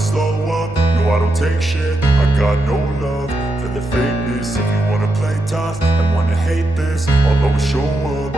slow up, no I don't take shit. I got no love for the fakeness. If you wanna play tough and wanna hate this, I'll always show up.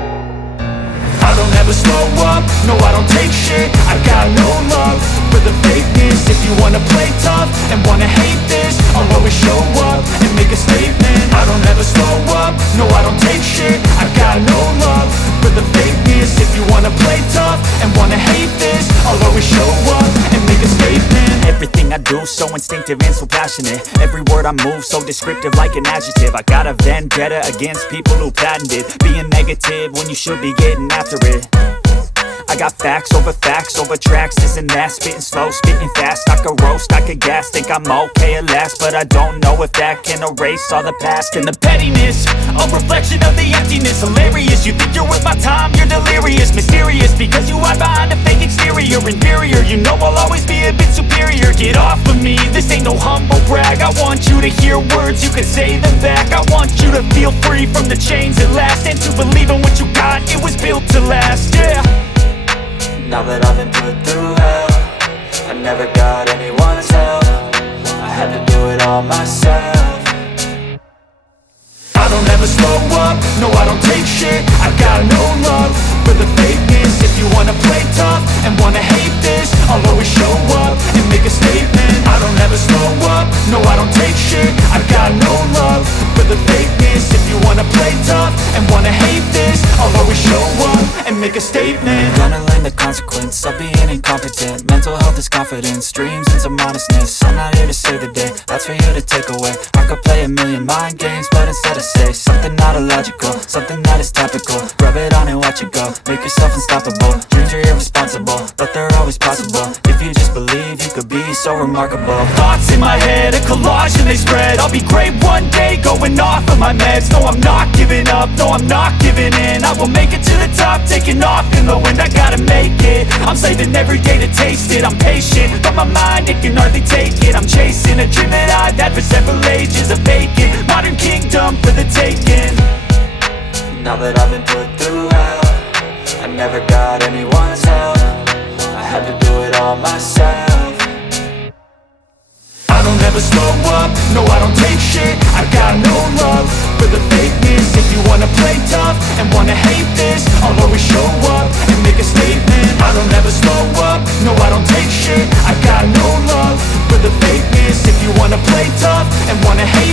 I don't ever slow up, no I don't take shit. I got no love for the fakeness. If you wanna play tough and wanna hate this, I'll always show up and make a statement. I don't ever slow up, no I don't take shit. I got no love for the fakeness. If you wanna play tough and wanna hate this, I'll always show up and make a statement. Everything I do so instinctive and so passionate. Every word I move so descriptive like an adjective. I got a vendetta against people who patented being negative when you should be getting after it. I got facts over tracks, this and that. Spitting slow, spitting fast, I could roast, I could gas. Think I'm okay at last, but I don't know if that can erase all the past. And the pettiness, a reflection of the emptiness. Hilarious, you think you're worth my time, you're delirious. Mysterious, because you hide behind a fake exterior. Inferior, you know I'll always be a bit superior. Get off of me, this ain't no humble brag. I want you to hear words, you can say them back. I want you to feel free from the chains at last, and to believe in what you got, it was built to last, yeah. Now that I've been put through hell, I never got anyone's help. I had to do it all myself. I don't ever slow up, no I don't take shit. I got no love for the fakeness. If you wanna play tough and wanna hate this, I'll always show up and make a statement. I don't ever slow up, no I don't take shit. I got no love for the fakeness. If you wanna play tough and wanna hate this, I'll always show up and make a statement. Gonna learn the consequence of being incompetent. Mental health is confidence, dreams and some honestness. I'm not here to save the day, that's for you to take away. I could play a million mind games, but instead I say something not illogical, something that is topical. Rub it on and watch it go, make yourself unstoppable. Dreams are irresponsible, but they're always possible. If you just believe, you could be so remarkable. Thoughts in my head, a collage and they spread. I'll be great one day, going off of my meds. No, I'm not giving up, no, I'm not giving in. I will make it to the top, taking off in the wind. I gotta make it, I'm saving every day to taste it. I'm patient, but my mind, it can hardly take it. I'm chasing a dream that I've had for several ages. A vacant, modern kingdom for the taking. Now that I've been put through hell, I never got anyone's help. I had to do it all myself. I don't ever slow up, no I don't take shit. I got no love for the fakeness. If you wanna play tough and wanna hate this, I'll always show up and make a statement. I don't ever slow up, no I don't take shit. I got no love for the fakeness. If you wanna play tough and wanna hate